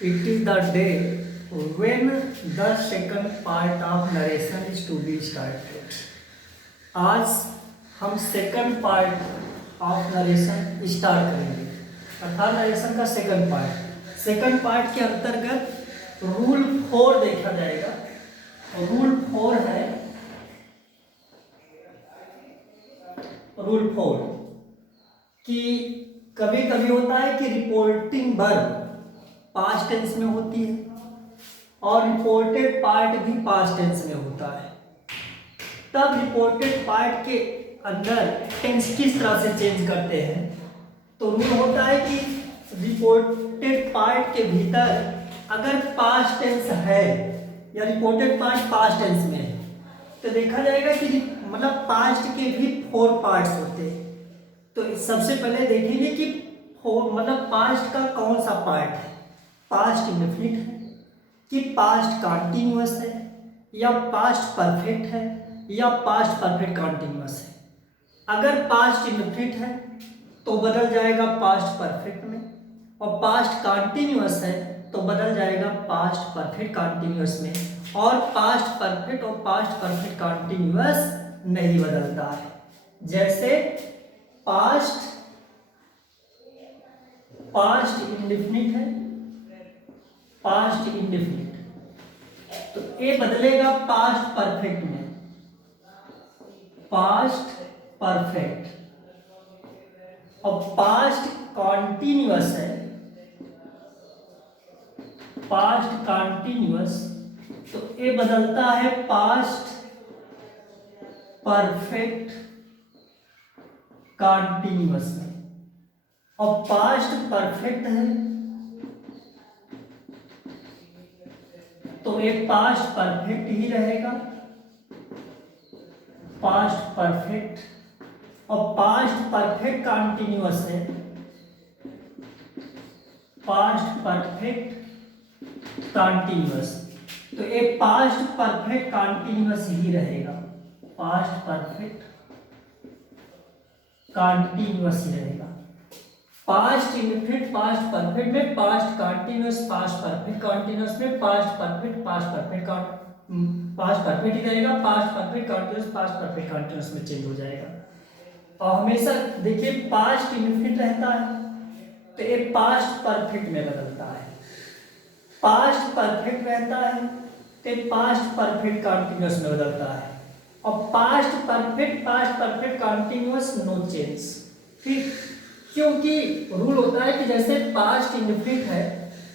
It is the day when the second part of narration is to be started. आज हम second part of narration start करेंगे, अर्थात narration का second part के अंतर्गत rule 4 देखा जाएगा। रूल 4 है, रूल 4 कि कभी कभी होता है कि रिपोर्टिंग वर्ब पास्ट टेंस में होती है और रिपोर्टेड पार्ट भी पास्ट टेंस में होता है। तब रिपोर्टेड पार्ट के अंदर टेंस किस तरह से चेंज करते हैं, तो रूल होता है कि रिपोर्टेड पार्ट के भीतर अगर पास्ट टेंस है या रिपोर्टेड पार्ट पास्ट टेंस में है तो देखा जाएगा कि मतलब पास्ट के भी 4 पार्ट्स होते हैं। तो सबसे पहले देखेंगे कि मतलब पास्ट का कौन सा पार्ट है, पास्ट इंडेफिनिट है कि पास्ट कॉन्टिन्यूअस है या पास्ट परफेक्ट है या पास्ट परफेक्ट कॉन्टिन्यूअस है। अगर पास्ट इंडेफिनिट है तो बदल जाएगा पास्ट परफेक्ट में, और पास्ट कॉन्टिन्यूअस है तो बदल जाएगा पास्ट परफेक्ट कॉन्टिन्यूअस में, और पास्ट परफेक्ट और पास्ट परफेक्ट कॉन्टिन्यूअस नहीं बदलता है। जैसे पास्ट इंडेफिनिट है, पास्ट इंडेफिनिट तो ये बदलेगा पास्ट परफेक्ट में, पास्ट परफेक्ट, और पास्ट कॉन्टिन्यूअस है, पास्ट कॉन्टिन्यूअस तो ये बदलता है पास्ट परफेक्ट कॉन्टिन्यूअस में, और पास्ट परफेक्ट है तो ये पास्ट परफेक्ट ही रहेगा, पास्ट परफेक्ट, और पास्ट परफेक्ट कॉन्टिन्यूअस है, पास्ट परफेक्ट कॉन्टिन्यूअस तो ये पास्ट परफेक्ट कॉन्टिन्यूअस ही रहेगा, पास्ट परफेक्ट कॉन्टिन्यूअस ही रहेगा। पास्ट इंडेफिनिट पास्ट परफेक्ट में, past continuous past perfect continuous में, past perfect past perfect past perfect ही रहेगा, past perfect continuous past perfect continuous में चेंज हो जाएगा। और हमेशा देखिए पास्ट इंडेफिनिट रहता है तो ये पास्ट परफेक्ट में बदलता है, पास्ट परफेक्ट रहता है तो पास्ट परफेक्ट कॉन्टिन्यूअस में बदलता है, और past perfect continuous no change. ठीक, क्योंकि रूल होता है कि जैसे पास्ट इंडेफिनिट है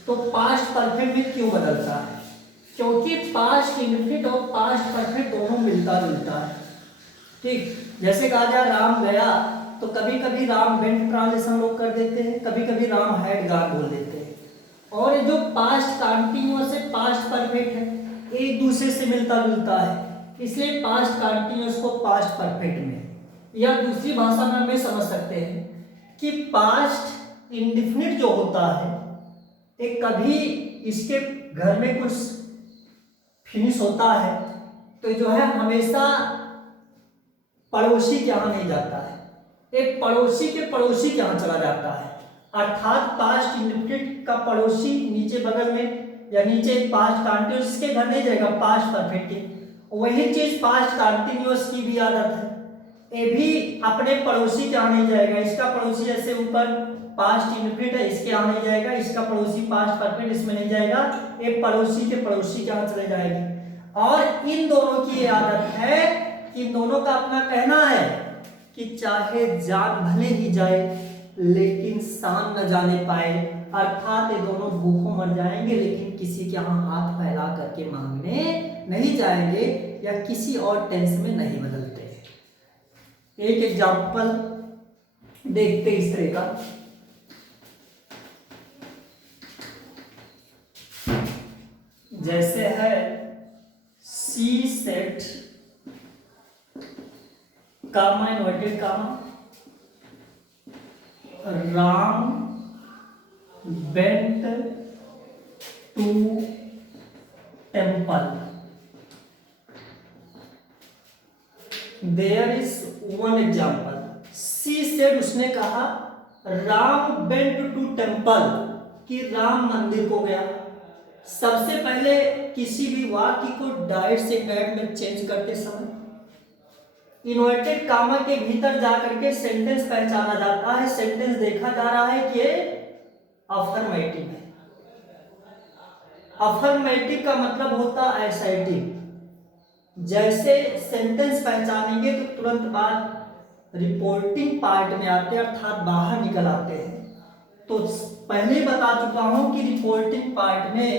तो पास्ट परफेक्ट में क्यों बदलता है, क्योंकि पास्ट इंडेफिनिट और पास्ट परफेक्ट दोनों मिलता जुलता है। ठीक, जैसे कहा जाए राम गया तो कभी कभी राम वेंट ट्रांसलेशन लोग कर देते हैं, कभी कभी राम हैड गॉन बोल देते हैं, और जो पास्ट कॉन्टिन्यूअस है पास्ट परफेक्ट है एक दूसरे से मिलता जुलता है, इसलिए पास्ट कॉन्टिन्यूअस को पास्ट परफेक्ट में, या दूसरी भाषा में हमें समझ सकते हैं कि पास्ट इंडेफिनिट जो होता है एक कभी इसके घर में कुछ फिनिश होता है तो जो है हमेशा पड़ोसी के यहाँ नहीं जाता है, एक पड़ोसी के पड़ोसी के यहाँ चला जाता है। अर्थात पास्ट इंडेफिनिट का पड़ोसी नीचे बगल में या नीचे पास्ट कॉन्टिन्यूअस के घर नहीं जाएगा, पास्ट परफेक्ट के। वही चीज पास्ट कॉन्टिन्यूअस की भी आदत है, ये भी अपने पड़ोसी के यहाँ नहीं जाएगा। इसका पड़ोसी जैसे ऊपर पास्ट इंडेफिनिट है इसके यहाँ नहीं जाएगा, इसका पड़ोसी पास्ट परफेक्ट इसमें नहीं जाएगा, ये पड़ोसी के पड़ोसी के यहाँ चले जाएगी। और इन दोनों की ये आदत है कि इन दोनों का अपना कहना है कि चाहे जान भले ही जाए लेकिन शान न जाने पाए, अर्थात ये दोनों भूखों मर जाएंगे लेकिन किसी के यहाँ हाथ फैला करके मांगने नहीं जाएंगे या किसी और टेंस में नहीं बदलते। एक एग्जाम्पल देखते इस तरह का, जैसे है she said comma inverted comma Ram went to temple, there is one example. She said उसने कहा राम वेंट टू टेम्पल, कि राम मंदिर को गया। सबसे पहले किसी भी वाक्य को डायरेक्ट से इनडायरेक्ट में चेंज करते समय इन्वर्टेड कामा के भीतर जाकर के सेंटेंस पहचाना जाता है। सेंटेंस देखा जा रहा है कि अफर्मेटिव है। अफर्मेटिव का मतलब होता है असर्टिव। जैसे सेंटेंस पहचानेंगे तो तुरंत बाद रिपोर्टिंग पार्ट में आते हैं, अर्थात बाहर निकल आते हैं। तो पहले बता चुका हूं कि रिपोर्टिंग पार्ट में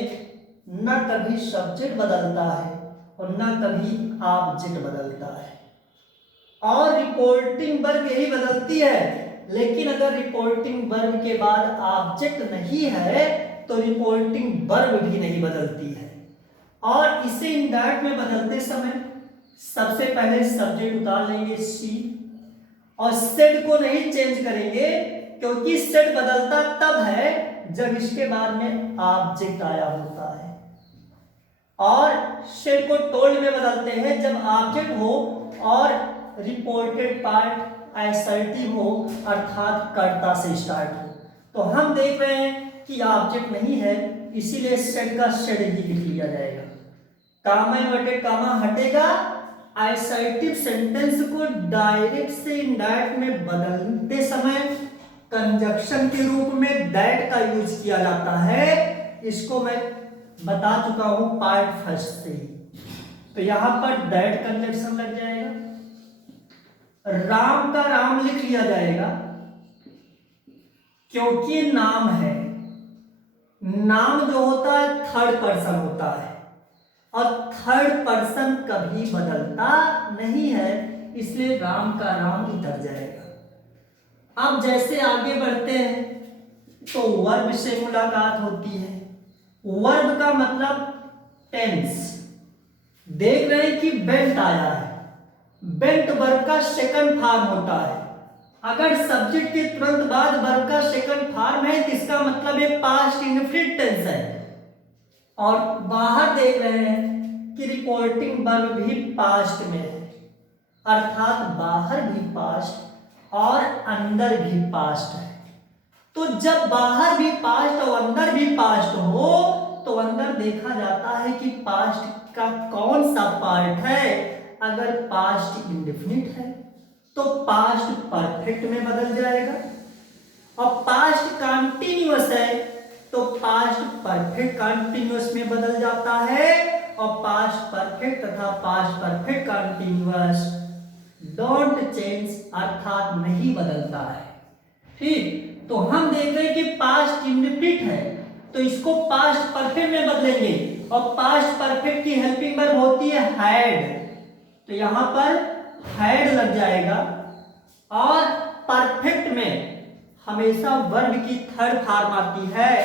न कभी सब्जेक्ट बदलता है और न कभी ऑब्जेक्ट बदलता है, और रिपोर्टिंग वर्ब यही बदलती है। लेकिन अगर रिपोर्टिंग वर्ब के बाद ऑब्जेक्ट नहीं है तो रिपोर्टिंग वर्ब भी नहीं बदलती है। और इसे इंडायरेक्ट में बदलते समय सबसे पहले सब्जेक्ट उतार लेंगे सी, और सेड को नहीं चेंज करेंगे, क्योंकि सेड बदलता तब है जब इसके बाद में ऑब्जेक्ट आया होता है। और सेड को टोल्ड में बदलते हैं जब ऑब्जेक्ट हो और रिपोर्टेड पार्ट असर्टिव हो, अर्थात कर्ता से स्टार्ट हो। तो हम देख रहे हैं कि ऑब्जेक्ट नहीं है, इसीलिए सेड का सेड ही लिख लिया जाएगा। कामा इन्वर्टेड कामा हटेगा। असर्टिव सेंटेंस को डायरेक्ट से इनडायरेक्ट में बदलते समय कंजक्शन के रूप में दैट का यूज किया जाता है। इसको मैं बता चुका हूं पार्ट फर्स्ट से ही। तो यहां पर दैट कंजक्शन लग जाएगा, राम का राम लिख लिया जाएगा क्योंकि नाम है। नाम जो होता है थर्ड पर्सन होता है, और थर्ड पर्सन कभी बदलता नहीं है, इसलिए राम का राम उतर जाएगा। अब जैसे आगे बढ़ते हैं तो वर्ब से मुलाकात होती है। वर्ब का मतलब टेंस। देख रहे हैं कि बेंट आया है, बेंट वर्ब का सेकंड फॉर्म होता है। अगर सब्जेक्ट के तुरंत बाद वर्ब का सेकंड फॉर्म है तो इसका मतलब ये पास्ट इंडेफिनिट टेंस है। और बाहर देख रहे हैं कि रिपोर्टिंग वर्ब भी पास्ट में है, अर्थात बाहर भी पास्ट और अंदर भी पास्ट है। तो जब बाहर भी पास्ट और अंदर भी पास्ट हो तो अंदर देखा जाता है कि पास्ट का कौन सा पार्ट है। अगर पास्ट इंडेफिनिट है तो पास्ट परफेक्ट में बदल जाएगा, और पास्ट कंटीन्यूअस है तो पास्ट परफेक्ट कंटीन्यूअस में बदल जाता है, और पास्ट परफेक्ट तथा past perfect continuous don't change, अर्थात नहीं बदलता है। ठीक, तो हम देख रहे हैं कि पास्ट इंडेफिनिट है तो इसको पास्ट परफेक्ट में बदलेंगे, और पास्ट परफेक्ट की हेल्पिंग वर्ब होती है हैड, तो यहां पर हैड लग जाएगा। और परफेक्ट में हमेशा वर्ब की थर्ड फॉर्म आती है,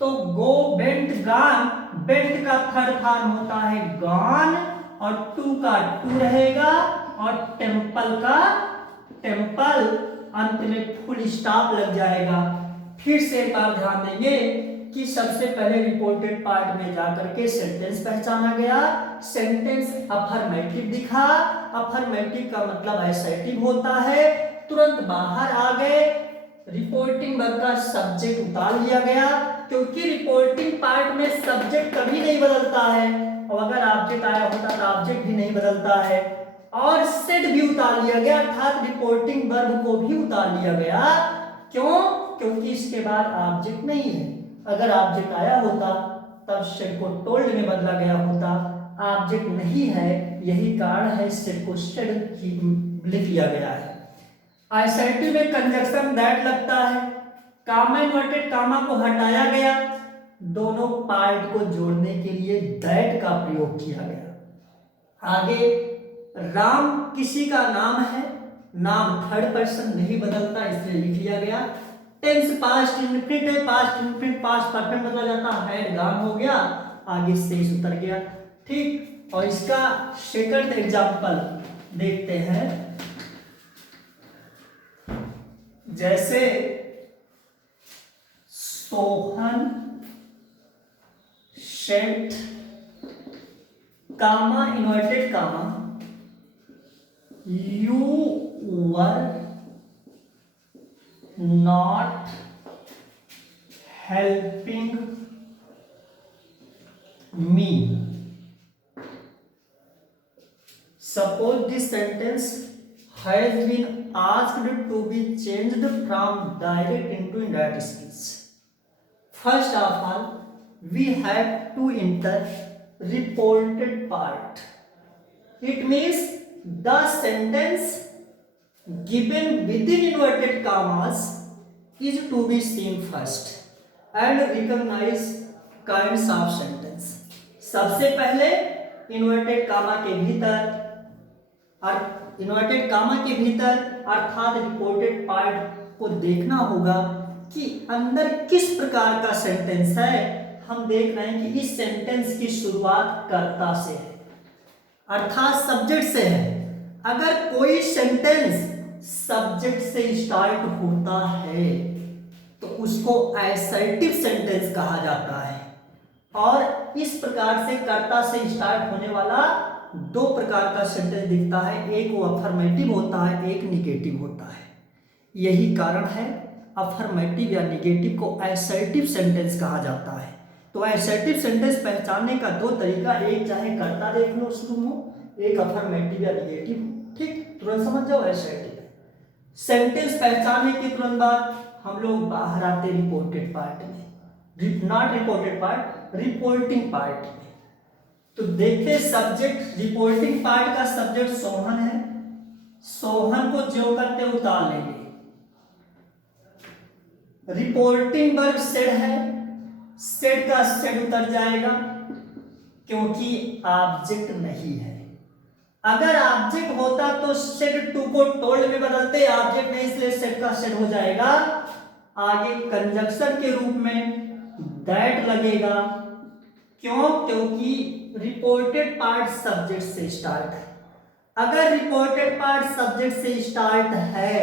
तो गो बेंट गान, बेंट का थर्ड फॉर्म होता है गॉन, और टू का टू रहेगा, और टेम्पल का टेम्पल, अंत में फुल स्टॉप लग जाएगा। फिर से एक बार ध्यान देंगे कि सबसे पहले रिपोर्टेड पार्ट में जाकर के सेंटेंस पहचाना गया। सेंटेंस अफर्मेटिव दिखा, अफर्मेटिव का मतलब असर्टिव होता है। तुरंत बाहर आ गए, रिपोर्टिंग वर्ब का सब्जेक्ट उतार लिया गया, क्योंकि रिपोर्टिंग पार्ट में सब्जेक्ट कभी नहीं बदलता है, और अगर ऑब्जेक्ट आया होता तो ऑब्जेक्ट भी नहीं बदलता है। और सेड भी उतार लिया गया, अर्थात रिपोर्टिंग वर्ब को भी उतार लिया गया। क्यों? क्योंकि इसके बाद ऑब्जेक्ट नहीं है। अगर ऑब्जेक्ट आया होता तब सेड को टोल्ड में बदला गया होता, ऑब्जेक्ट नहीं है, यही कारण है सेड को सेड लिख लिया गया है। असर्टिव में कंजक्शन दैट लगता है, कामा इन्वर्टेड कामा को हटाया गया, दोनों पार्ट को जोड़ने के लिए दैट का प्रयोग किया गया। आगे राम किसी का नाम है, नाम थर्ड पर्सन नहीं बदलता, इसलिए लिख लिया गया। टेंस पास्ट इंडेफिनिट है, पास्ट इंडेफिनिट पास्ट परफेक्ट बदला जाता है, गान हो गया, आगे शेष उतर गया। ठीक, और इसका सेकंड एग्जांपल देखते हैं। जैसे Sohan said comma inverted comma you were not helping me. Suppose this sentence has been asked to be changed from direct into indirect speech. First of all, we have to enter reported part. It means the sentence given within inverted commas is to be seen first and recognize kinds of sentence. सबसे पहले inverted comma के भीतर और inverted comma के भीतर अर्थात reported part को देखना होगा कि अंदर किस प्रकार का सेंटेंस है। हम देख रहे हैं कि इस सेंटेंस की शुरुआत कर्ता से है अर्थात सब्जेक्ट से है। अगर कोई सेंटेंस सब्जेक्ट से स्टार्ट होता है तो उसको असर्टिव सेंटेंस कहा जाता है और इस प्रकार से कर्ता से स्टार्ट होने वाला दो प्रकार का सेंटेंस दिखता है, एक वो अफर्मेटिव होता है, एक निगेटिव होता है। यही कारण है अफर्मेटिव या निगेटिव को असर्टिव सेंटेंस कहा जाता है। तो असर्टिव सेंटेंस पहचानने का दो तरीका, एक चाहे कर्ता देख लो शुरू हो, एक अफर्मेटिव या निगेटिव। ठीक, तुरंत समझ जाओ असर्टिव सेंटेंस पहचानने के तुरंत बाद हम लोग बाहर आते रिपोर्टेड पार्ट में, not reported part, reporting part में। तो देखते सब्जेक्ट, रिपोर्टिंग पार्ट का सब्जेक्ट सोहन है, सोहन को ज्यों करते उतार लेंगे। रिपोर्टिंग वर्ब सेड है, सेड का सेड उतर जाएगा क्योंकि ऑब्जेक्ट नहीं है। अगर ऑब्जेक्ट होता तो सेड टू को टोल्ड में बदलते, ऑब्जेक्ट नहीं इसलिए सेड का सेड हो जाएगा। आगे कंजक्शन के रूप में दैट लगेगा, क्यों? क्योंकि रिपोर्टेड पार्ट सब्जेक्ट से स्टार्ट है। अगर रिपोर्टेड पार्ट सब्जेक्ट से स्टार्ट है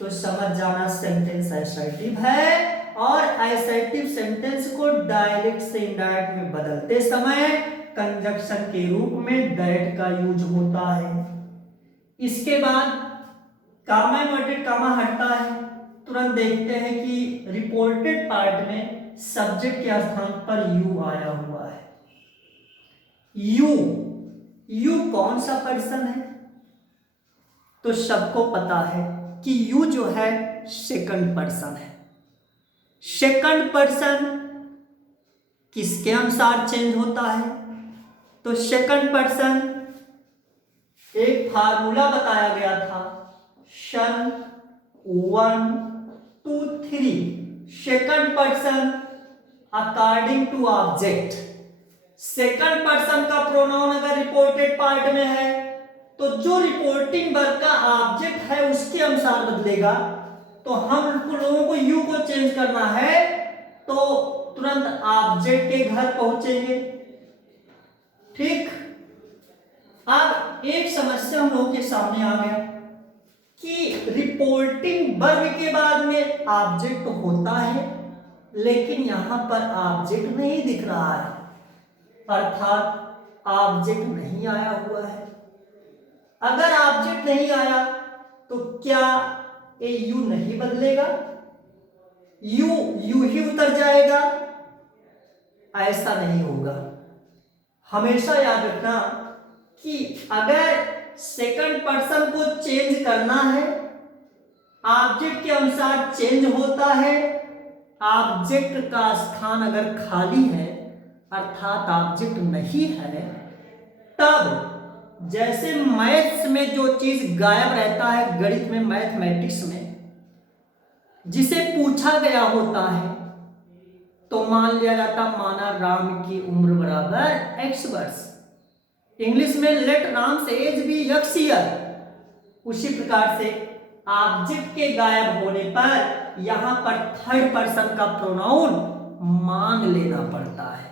तो समझ जाना सेंटेंस असर्टिव है और असर्टिव सेंटेंस को डायरेक्ट से इनडायरेक्ट में बदलते समय कंजक्शन के रूप में दैट का यूज होता है। इसके बाद कामा इन्वर्टेड कामा हटता है, तुरंत देखते हैं कि रिपोर्टेड पार्ट में सब्जेक्ट के स्थान पर यू आया हुआ है। यू कौन सा पर्सन है? तो सबको पता है कि यू जो है सेकंड पर्सन है। सेकंड पर्सन किसके अनुसार चेंज होता है? तो सेकंड पर्सन एक फार्मूला बताया गया था, शन 1 2 3। Second person according to object. Second person का प्रोनाउन अगर रिपोर्टेड पार्ट में है तो जो रिपोर्टिंग वर्ब का ऑब्जेक्ट है उसके अनुसार बदलेगा। तो हम लोगों को यू को चेंज करना है तो तुरंत ऑब्जेक्ट के घर पहुंचेंगे। ठीक, अब एक समस्या हम लोगों के सामने आ गया कि रिपोर्टिंग वर्ब के बाद में ऑब्जेक्ट होता है लेकिन यहां पर ऑब्जेक्ट नहीं दिख रहा है, अर्थात ऑब्जेक्ट नहीं आया हुआ है। अगर ऑब्जेक्ट नहीं आया तो क्या ये यू नहीं बदलेगा? यू ही उतर जाएगा? ऐसा नहीं होगा। हमेशा याद रखना कि अगर सेकंड पर्सन को चेंज करना है, ऑब्जेक्ट के अनुसार चेंज होता है, ऑब्जेक्ट का स्थान अगर खाली है अर्थात ऑब्जेक्ट नहीं है, तब जैसे मैथ्स में जो चीज गायब रहता है, गणित में, मैथमेटिक्स में जिसे पूछा गया होता है तो मान लिया जाता, माना राम की उम्र बराबर x वर्ष, इंग्लिश में let Ram's age be x year. उसी प्रकार से ऑब्जेक्ट के गायब होने पर यहां पर थर्ड पर्सन का प्रोनाउन मांग लेना पड़ता है।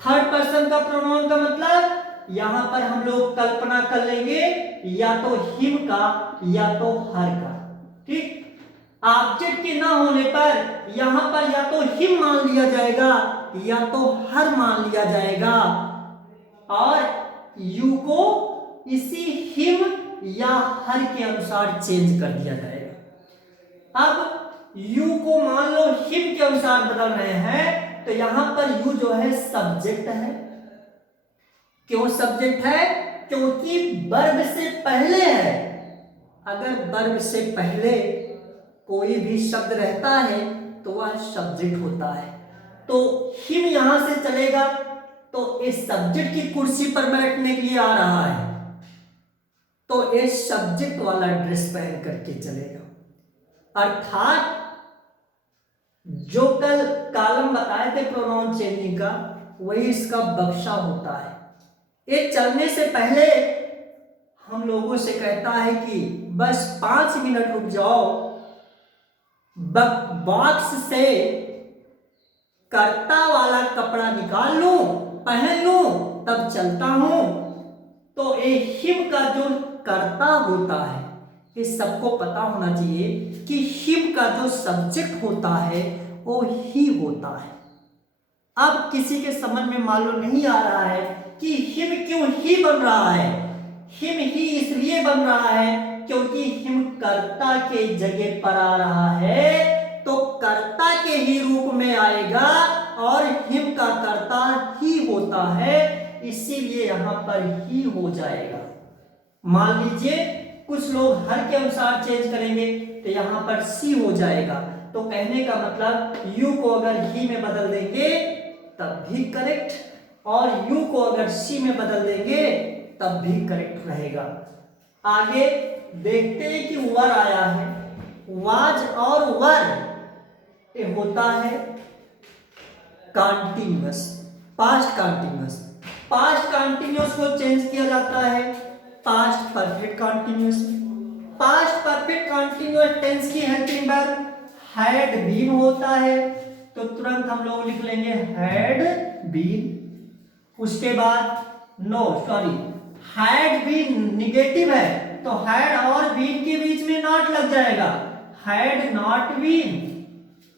थर्ड पर्सन का प्रोनाउन का मतलब यहां पर हम लोग कल्पना कर लेंगे या तो हिम का या तो हर का। ठीक, ऑब्जेक्ट के ना होने पर यहां पर या तो हिम मान लिया जाएगा या तो हर मान लिया जाएगा और यू को इसी हिम या हर के अनुसार चेंज कर दिया जाएगा। अब यू को मान लो हिम के अनुसार बदल रहे हैं, तो यहां पर यू जो है सब्जेक्ट है। क्यों सब्जेक्ट है? क्योंकि वर्ब से पहले है। अगर वर्ब से पहले कोई भी शब्द रहता है तो वह सब्जेक्ट होता है। तो हिम यहां से चलेगा तो इस सब्जेक्ट की कुर्सी पर बैठने के लिए आ रहा है, तो ये सब्जेक्ट वाला ड्रेस पहन करके चलेगा। अर्थात जो कल कॉलम बताए थे प्रोनाउन चेंजिंग का, वही इसका बक्सा होता है। ये चलने से पहले हम लोगों से कहता है कि बस 5 मिनट रुक जाओ, बॉक्स से कर्ता वाला कपड़ा निकाल लूं, पहन लूं, तब चलता हूं। तो ये हिम का जो कर्ता होता है, ये सबको पता होना चाहिए कि हिम का जो सब्जेक्ट होता है वो ही होता है। अब किसी के समझ में मान लो नहीं आ रहा है कि हिम क्यों ही बन रहा है। हिम ही इसलिए बन रहा है क्योंकि हिम कर्ता के जगह पर आ रहा है, तो कर्ता के ही रूप में आएगा और हिम का कर्ता ही होता है, इसीलिए यहां पर ही हो जाएगा। मान लीजिए कुछ लोग हर के अनुसार चेंज करेंगे तो यहां पर सी हो जाएगा। तो कहने का मतलब यू को अगर ही में बदल देंगे तब भी करेक्ट, और यू को अगर सी में बदल देंगे तब भी करेक्ट रहेगा। आगे देखते हैं कि वर आया है। वाज और वर ये होता है continuous, past continuous. Past continuous को चेंज किया जाता है past perfect continuous. Past perfect continuous tense की हेल्पिंग वर्ब हैड बीन होता है, तो तुरंत हम लोग लिख लेंगे हैड बीन। उसके बाद no sorry had been negative है, तो हैड और बीन के बीच में नॉट लग जाएगा, हैड नॉट बीन।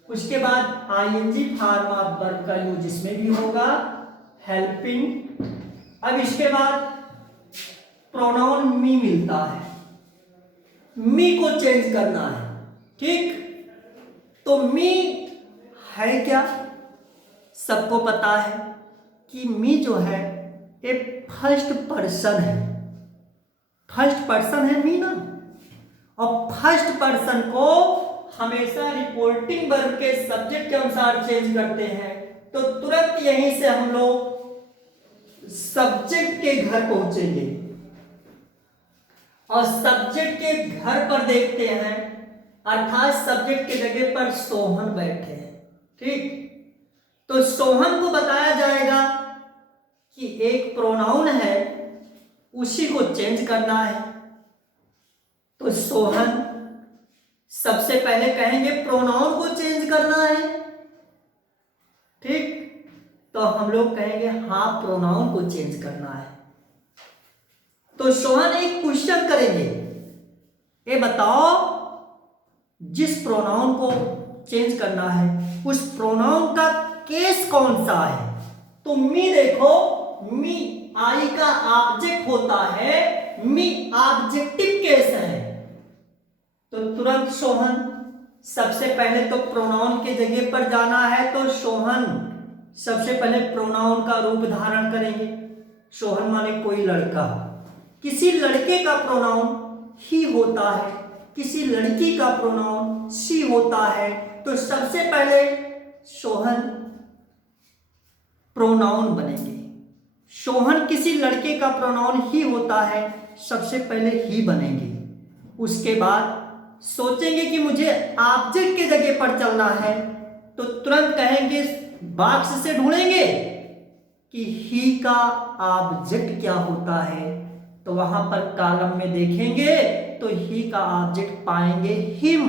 उसके बाद आईएनजी फॉर्म ऑफ वर्ब का यूज इसमें भी होगा, हेल्पिंग। अब इसके बाद प्रोनाउन मी मिलता है, मी को चेंज करना है, ठीक। तो मी है क्या? सबको पता है कि मी जो है एक फर्स्ट पर्सन है, फर्स्ट पर्सन है मी ना। और फर्स्ट पर्सन को हमेशा रिपोर्टिंग वर्ब के सब्जेक्ट के अनुसार चेंज करते हैं, तो तुरंत यहीं से हम लोग सब्जेक्ट के घर पहुंचेंगे और सब्जेक्ट के घर पर देखते हैं, अर्थात सब्जेक्ट के जगह पर सोहन बैठे हैं, ठीक। तो सोहन को बताया जाएगा कि एक प्रोनाउन है, उसी को चेंज करना है। तो सोहन सबसे पहले कहेंगे प्रोनाउन को चेंज करना है, ठीक। तो हम लोग कहेंगे हाँ प्रोनाउन को चेंज करना है। तो सोहन एक क्वेश्चन करेंगे, ये बताओ जिस प्रोनाउन को चेंज करना है उस प्रोनाउन का केस कौन सा है। तो मी देखो, मी आई का ऑब्जेक्ट होता है, मी ऑब्जेक्टिव केस है। तो तुरंत सोहन सबसे पहले तो प्रोनाउन के जगह पर जाना है, तो सोहन सबसे पहले प्रोनाउन का रूप धारण करेंगे। सोहन माने कोई लड़का, किसी लड़के का प्रोनाउन ही होता है, किसी लड़की का प्रोनाउन शी होता है। तो सबसे पहले सोहन प्रोनाउन बनेंगे। सोहन किसी लड़के का प्रोनाउन ही होता है, सबसे पहले ही बनेंगे। उसके बाद सोचेंगे कि मुझे ऑब्जेक्ट के जगह पर चलना है, तो तुरंत कहेंगे बॉक्स से ढूंढेंगे कि ही का ऑब्जेक्ट क्या होता है, तो वहां पर कॉलम में देखेंगे तो ही का ऑब्जेक्ट पाएंगे हिम।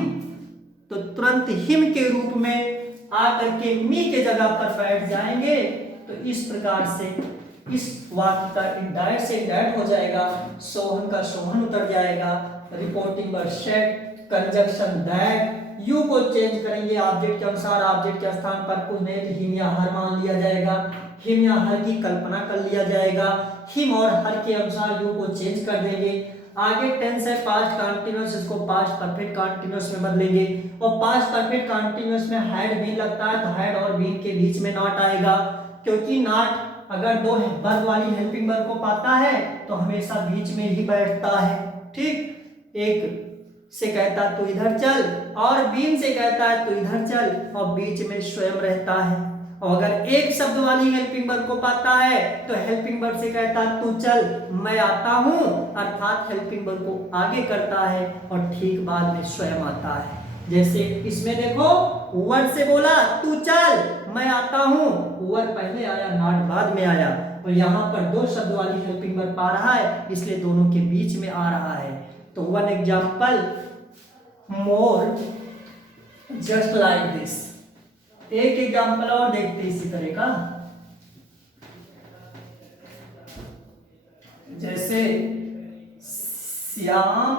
तो तुरंत हिम के रूप में आकर के मी के जगह पर बैठ जाएंगे। तो इस प्रकार से इस वाक्य का इनडायरेक्ट से इनडायरेक्ट हो जाएगा, सोहन का सोहन उतर जाएगा, reporting verb set, conjunction that, you को चेंज करेंगे ऑब्जेक्ट के अनुसार, ऑब्जेक्ट के स्थान पर कुछ नहीं तो हिम या हर मान लिया जाएगा, हिम या हर की कल्पना कर लिया जाएगा, हिम और हर के अनुसार यू को चेंज कर देंगे। आगे टेंस है पास्ट कंटिन्यूअस, इसको पास्ट परफेक्ट कंटिन्यूअस में बदलेंगे। और पास्ट परफेक्ट कंटिन्यूअस में हैड बीन लगता है तो हैड और बीन के बीच में नॉट आएगा, क्योंकि नॉट अगर दो वर्ब वाली हेल्पिंग वर्ब को पाता है तो हमेशा बीच में ही बैठता है। ठीक, एक से कहता है तू इधर चल और बीन से कहता है तू इधर चल और बीच में स्वयं रहता है। और अगर एक शब्द वाली हेल्पिंग वर्ब को पाता है तो हेल्पिंग वर्ब से कहता है तू चल मैं आता हूं, अर्थात हेल्पिंग वर्ब को आगे करता है और ठीक बाद में स्वयं आता है। जैसे इसमें देखो वर्ड से बोला तू चल मैं आता हूं, वर्ड पहले आया नॉट बाद में आया, और यहाँ पर दो शब्द वाली हेल्पिंग वर्ब आ रहा है इसलिए दोनों के बीच में आ रहा है। तो one example more just like this, एक एग्जाम्पल और देखते हैं इसी तरह का। जैसे Shyam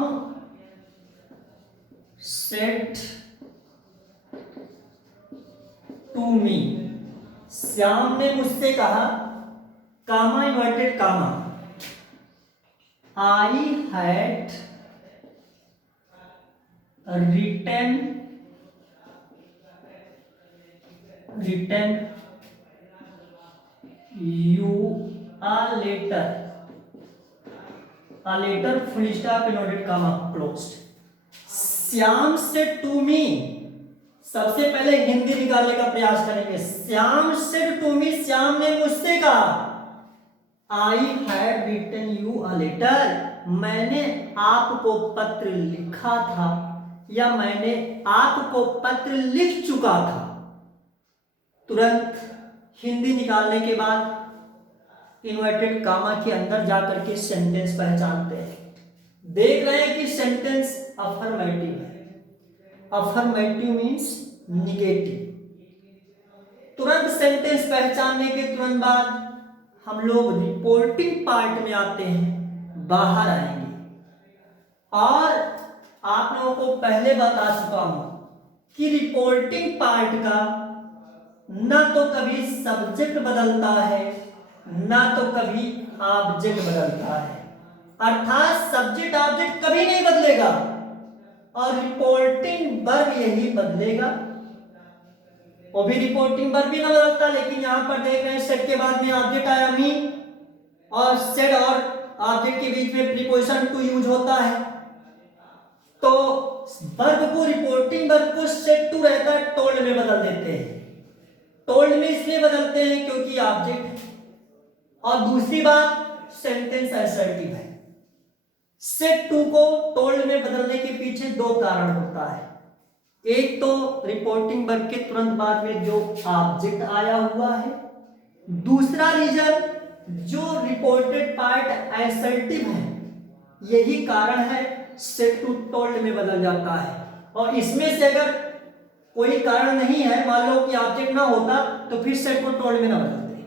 said to me, Shyam ने मुझसे कहा, comma inverted comma, I had written you a letter full stop inverted comma closed। Shyam said to मी, सबसे पहले हिंदी निकालने का प्रयास करेंगे। Shyam said to me, Shyam ने मुझसे कहा, I had written you a letter, मैंने आपको पत्र लिखा था या मैंने आपको पत्र लिख चुका था। तुरंत हिंदी निकालने के बाद इन्वर्टेड कामा के अंदर जाकर के सेंटेंस पहचानते हैं। देख रहे हैं कि सेंटेंस अफर्मेटिव है, अफर्मेटिव मीन्स निगेटिव। तुरंत सेंटेंस पहचानने के तुरंत बाद हम लोग रिपोर्टिंग पार्ट में आते हैं, बाहर आएंगे। और आप लोगों को पहले बता चुका हूं कि रिपोर्टिंग पार्ट का ना तो कभी सब्जेक्ट बदलता है ना तो कभी ऑब्जेक्ट बदलता है, अर्थात सब्जेक्ट ऑब्जेक्ट कभी नहीं बदलेगा और रिपोर्टिंग वर्ब यही बदलेगा। वो भी रिपोर्टिंग वर्ब भी ना बदलता, लेकिन यहां पर देख रहे हैं सेट के बाद में ऑब्जेक्ट आया मी, और सेट और ऑब्जेक्ट के बीच में प्रीपोजिशन टू यूज होता है। तो वर्ब को, रिपोर्टिंग वर्ब को सेट टू रहता है टोल्ड में बदल देते हैं। टोल्ड में इसलिए बदलते हैं क्योंकि ऑब्जेक्ट, और दूसरी बात सेंटेंस असर्टिव है। सेट टू को टोल्ड में बदलने के पीछे दो कारण होता है। एक तो रिपोर्टिंग वर्ब के तुरंत बाद में जो ऑब्जेक्ट आया हुआ है, दूसरा रीजन जो रिपोर्टेड पार्ट असर्टिव है, यही कारण है सेट टू टोल्ड में बदल जाता है। और इसमें से अगर कोई कारण नहीं है, मान लो कि ऑब्जेक्ट ना होता तो फिर सेट को टोल्ड में ना बदलते,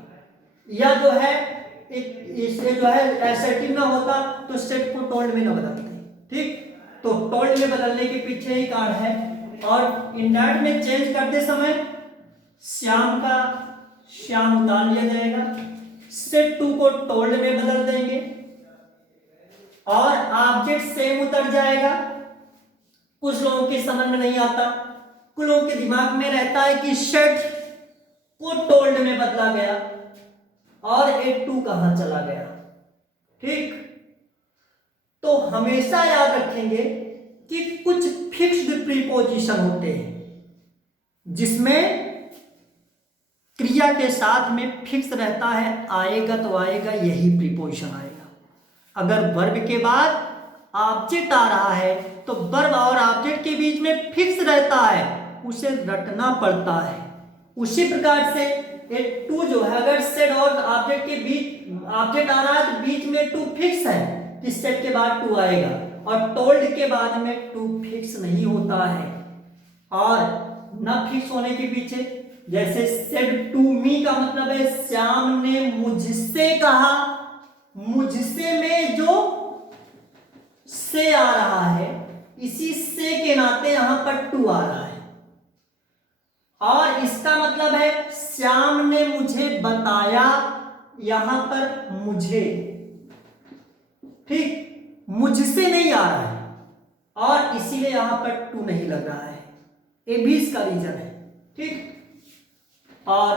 या जो है इससे जो है असर्टिव ना होता तो सेट को टोल्ड में ना बदलते। ठीक, तो टोल्ड में बदलने के पीछे ही कारण है। और इंडायरेक्ट में चेंज करते समय श्याम का श्याम उतार लिया जाएगा, सेट टू को टोल्ड में बदल देंगे और ऑब्जेक्ट सेम उतर जाएगा। कुछ लोगों के समझ में नहीं आता, कुछ लोगों के दिमाग में रहता है कि सेट को टोल्ड में बदला गया और एक टू कहां चला गया। ठीक, तो हमेशा याद रखेंगे कि कुछ फिक्स्ड प्रीपोजिशन होते हैं जिसमें क्रिया के साथ में फिक्स रहता है, आएगा तो आएगा यही प्रीपोजिशन आएगा। अगर वर्ब के बाद ऑब्जेक्ट आ रहा है तो वर्ब और ऑब्जेक्ट के बीच में फिक्स रहता है, उसे रटना पड़ता है। उसी प्रकार से एक टू जो है, अगर सेट और ऑब्जेक्ट के बीच ऑब्जेक्ट आ रहा है तो बीच में टू फिक्स है, इस सेट के बाद टू आएगा, और टोल्ड के बाद में टू फिक्स नहीं होता है। और न फिक्स होने के पीछे, जैसे सेड टू मी का मतलब है श्याम ने मुझसे कहा, मुझसे में जो से आ रहा है, इसी से के नाते यहां पर टू आ रहा है। और इसका मतलब है श्याम ने मुझे बताया, यहां पर मुझे। ठीक, मुझसे नहीं आ रहा है और इसीलिए यहां पर टू नहीं लग रहा है, ये भी इसका रीजन है। ठीक, और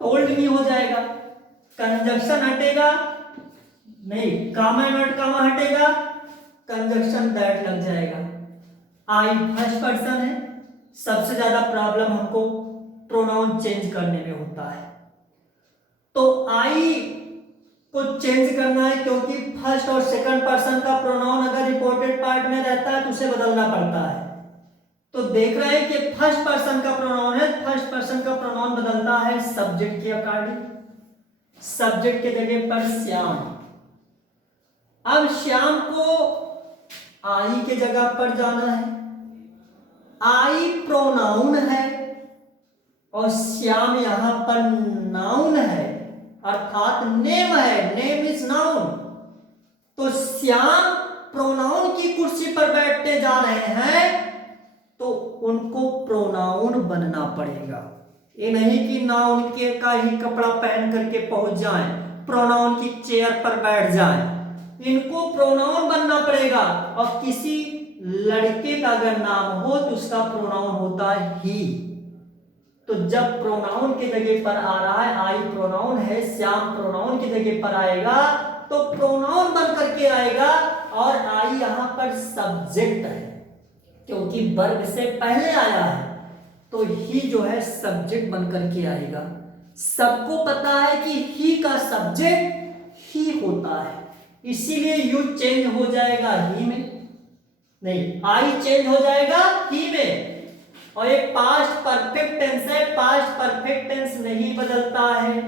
टोल्ड मी हो जाएगा, कंजक्शन हटेगा नहीं, कामा नॉट कामा हटेगा, कंजक्शन दैट लग जाएगा। आई फर्स्ट पर्सन है, सबसे ज्यादा प्रॉब्लम हमको प्रोनाउन चेंज करने में होता है, तो आई को चेंज करना है क्योंकि फर्स्ट और सेकंड पर्सन का प्रोनाउन अगर रिपोर्टेड पार्ट में रहता है तो उसे बदलना पड़ता है। तो देख रहे हैं कि फर्स्ट पर्सन का प्रोनाउन है, फर्स्ट पर्सन का प्रोनाउन बदलता है सब्जेक्ट के अकॉर्डिंग, सब्जेक्ट के जगह पर श्याम। अब श्याम को आई के जगह पर जाना है, आई प्रोनाउन है और श्याम यहां पर नाउन है, अर्थात नेम है, नेम इज नाउन। तो श्याम प्रोनाउन की कुर्सी पर बैठने जा रहे हैं तो उनको प्रोनाउन बनना पड़ेगा। ये नहीं कि नाउन के का ही कपड़ा पहन करके पहुंच जाएं, प्रोनाउन की चेयर पर बैठ जाएं, इनको प्रोनाउन बनना पड़ेगा। और किसी लड़के का अगर नाम हो तो उसका प्रोनाउन होता है ही। तो जब प्रोनाउन के जगह पर आ रहा है, आई प्रोनाउन है, श्याम प्रोनाउन की जगह पर आएगा तो प्रोनाउन बन करके आएगा, और आई यहां पर सब्जेक्ट है क्योंकि वर्ब से पहले आया है, तो ही जो है सब्जेक्ट बन करके आएगा। सबको पता है कि ही का सब्जेक्ट ही होता है, इसीलिए यू चेंज हो जाएगा ही में, नहीं आई चेंज हो जाएगा ही में। और ये पास्ट परफेक्ट टेंस है, पास्ट परफेक्ट टेंस नहीं बदलता है।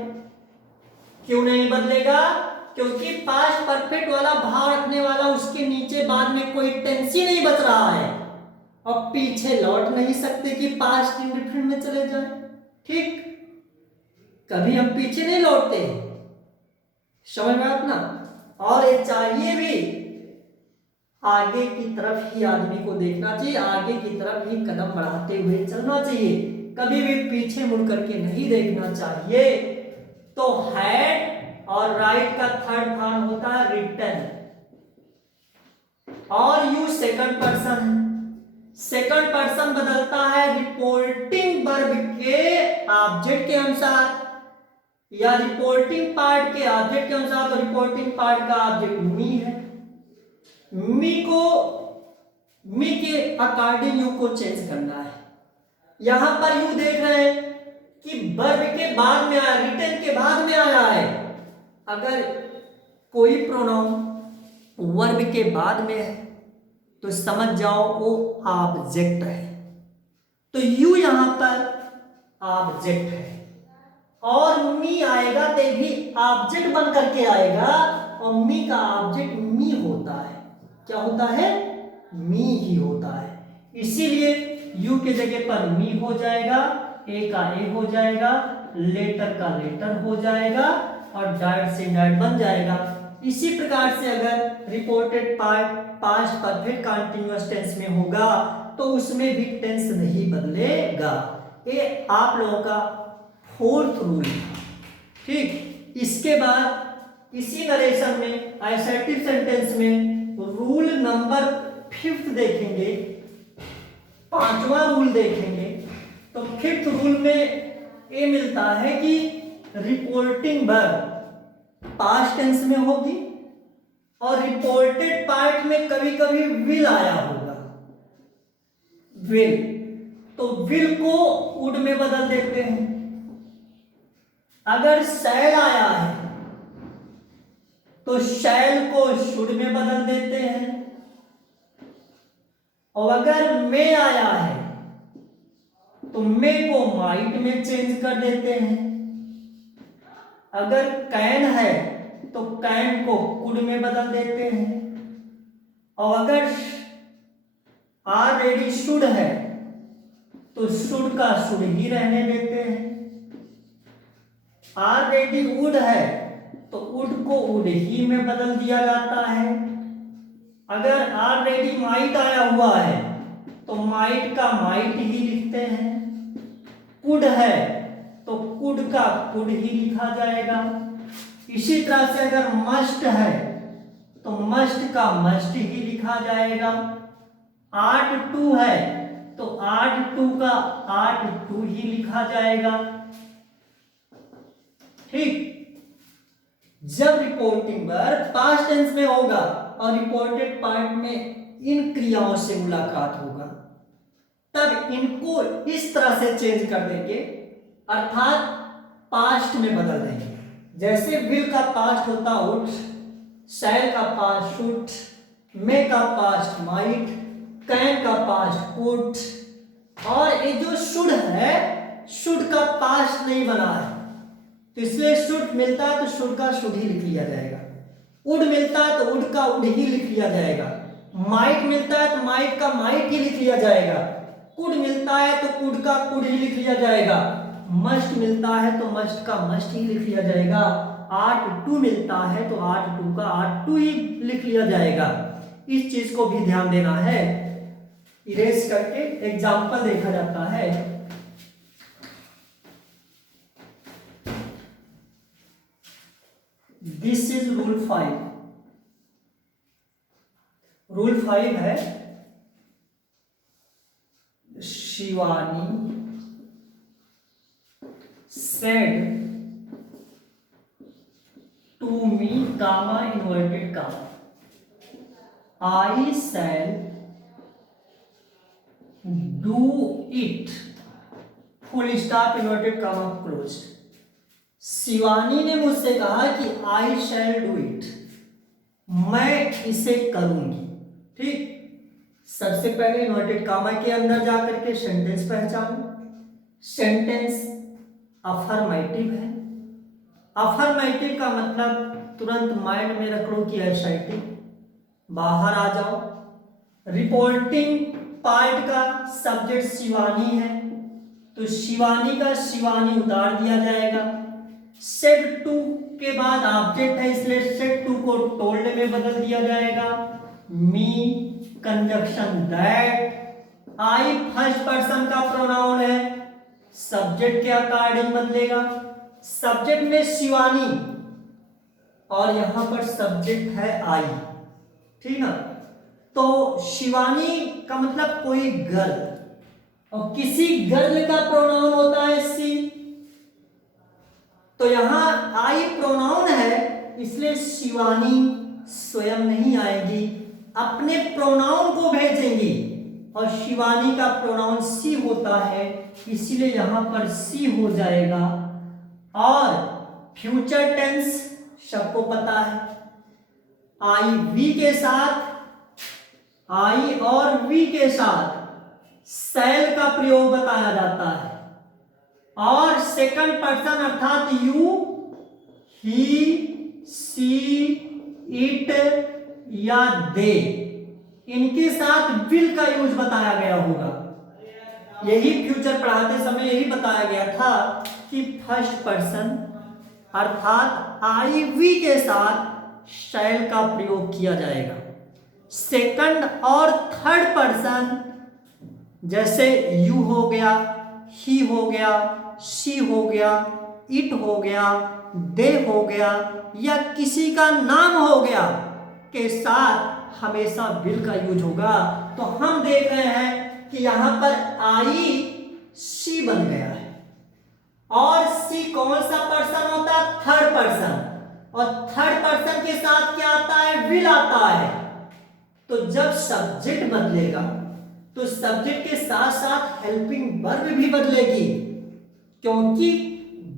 क्यों नहीं बदलेगा? क्योंकि पास्ट परफेक्ट वाला भाव रखने वाला उसके नीचे बाद में कोई टेंस ही नहीं बच रहा है, और पीछे लौट नहीं सकते कि पास्ट इंडिफिनिट में चले जाए। ठीक, कभी हम पीछे नहीं लौटते, समझ में आता ना। और ये चाहिए भी आगे की तरफ ही आदमी को देखना चाहिए, आगे की तरफ ही कदम बढ़ाते हुए चलना चाहिए, कभी भी पीछे मुड़ करके नहीं देखना चाहिए। तो हैड और राइट का थर्ड फॉर्म होता है रिटन, और you second person, second person बदलता है रिपोर्टिंग वर्ब के ऑब्जेक्ट के अनुसार या रिपोर्टिंग पार्ट के ऑब्जेक्ट के अनुसार। तो रिपोर्टिंग पार्ट का ऑब्जेक्ट मी है, मी के अकॉर्डिंग यू को चेंज करना है। यहां पर यू देख रहे हैं कि वर्ब के बाद में आया, रिटन के बाद में आया है। अगर कोई प्रोनाउन वर्ब के बाद में है तो समझ जाओ वो ऑब्जेक्ट है, तो यू यहां पर ऑब्जेक्ट है, और मी आएगा तो भी ऑब्जेक्ट बन करके आएगा, और मी का ऑब्जेक्ट मी होता है। क्या होता है? मी ही होता है, इसीलिए यू के जगह पर मी हो जाएगा, ए का ए हो जाएगा, लेटर का लेटर हो जाएगा, और डायट से डायट बन जाएगा। इसी प्रकार से अगर reported part past perfect continuous tense में होगा तो उसमें भी टेंस नहीं बदलेगा। ये आप लोगों का फोर्थ रूल है। ठीक, इसके बाद इसी नरेशन में असर्टिव सेंटेंस में रूल नंबर 5 देखेंगे, 5वां रूल देखेंगे। तो 5th रूल में ये मिलता है कि रिपोर्टिंग वर्ब पास्ट टेंस में होगी, और रिपोर्टेड पार्ट में कभी कभी विल आया होगा, विल, तो विल को वुड में बदल देते हैं। अगर शैल आया है तो शैल को शुड में बदल देते हैं, और अगर मे आया है तो मे को माइट में चेंज कर देते हैं। अगर कैन है तो कैन को कुड में बदल देते हैं, और अगर ऑलरेडी शुड है तो शुड का शुड ही रहने देते हैं। ऑलरेडी वुड है तो वुड को वुड ही में बदल दिया जाता है। अगर ऑलरेडी माइट आया हुआ है तो माइट का माइट ही लिखते हैं। कुड है तो कुड का कुड ही लिखा जाएगा। इसी तरह से अगर मस्ट है तो मस्ट का मस्ट ही लिखा जाएगा। 8 है तो 8 का 8 ही लिखा जाएगा। ठीक, जब रिपोर्टिंग वर्ब पास्ट टेंस में होगा और रिपोर्टेड पार्ट में इन क्रियाओं से मुलाकात होगा, तब इनको इस तरह से चेंज कर देंगे, अर्थात पास्ट में बदल देंगे। जैसे विल का पास्ट होता उठ, शैल का पास्ट शुड, मे का पास्ट माइट, कैन का पास्ट कुड, और ये जो शुड है, शुड का पास्ट नहीं बना है, तो इसलिए शुड मिलता है तो शुड का शुड ही लिख लिया जाएगा। उड मिलता है तो उड का उड ही लिख लिया जाएगा। माइट मिलता है तो माइट का माइट ही लिख लिया जाएगा। कुड मिलता है तो कुड का कुड ही लिख लिया जाएगा। मस्ट मिलता है तो मस्ट का मस्ट ही लिख लिया जाएगा। 8 मिलता है तो 8 का 8 ही लिख लिया जाएगा। इस चीज को भी ध्यान देना है। इरेज करके एग्जाम्पल देखा जाता है। This is rule 5। रूल 5 है, Shivani said to me, comma inverted comma, I shall do it, full stop inverted comma closed। Shivani ने मुझसे कहा कि I shall do it, मैं इसे करूंगी। ठीक, सबसे पहले इन्वर्टेड कामा के अंदर जाकर के सेंटेंस पहचानो। सेंटेंस अफर्मेटिव है। अफर्मेटिव का मतलब तुरंत माइंड में रख लो कि एक्साइटिंग, बाहर आ जाओ। रिपोर्टिंग पार्ट का सब्जेक्ट शिवानी है तो शिवानी का शिवानी उतार दिया जाएगा। सेड टू के बाद ऑब्जेक्ट है इसलिए सेड टू को टोल्ड में बदल दिया जाएगा। Me conjunction that. I first person का प्रोनाउन है, सब्जेक्ट के अकॉर्डिंग बदलेगा। सब्जेक्ट में शिवानी और यहां पर सब्जेक्ट है आई। ठीक ना, तो शिवानी का मतलब कोई गर्ल, और किसी गर्ल का प्रोनाउन होता है सी, तो यहां आई प्रोनाउन है इसलिए शिवानी स्वयं नहीं आएगी, अपने प्रोनाउन को भेजेंगी, और शिवानी का प्रोनाउन सी होता है इसलिए यहां पर सी हो जाएगा। और फ्यूचर टेंस सबको पता है, आई वी के साथ, आई और वी के साथ शैल का प्रयोग बताया जाता है, और सेकंड पर्सन अर्थात यू, ही, सी, इट या दे, इनके साथ विल का यूज बताया गया होगा। यही फ्यूचर पढ़ाते समय यही बताया गया था कि फर्स्ट पर्सन अर्थात आई वी के साथ शैल का प्रयोग किया जाएगा। सेकंड और थर्ड पर्सन जैसे यू हो गया, ही हो गया, शी हो गया, इट हो गया, दे हो गया, या किसी का नाम हो गया के साथ हमेशा विल का यूज होगा। तो हम देख रहे हैं कि यहां पर आई सी बन गया है, और सी कौन सा पर्सन होता है? थर्ड पर्सन, और थर्ड पर्सन के साथ क्या आता है? विल आता है। तो जब सब्जेक्ट बदलेगा तो सब्जेक्ट के साथ साथ हेल्पिंग वर्ब भी बदलेगी, क्योंकि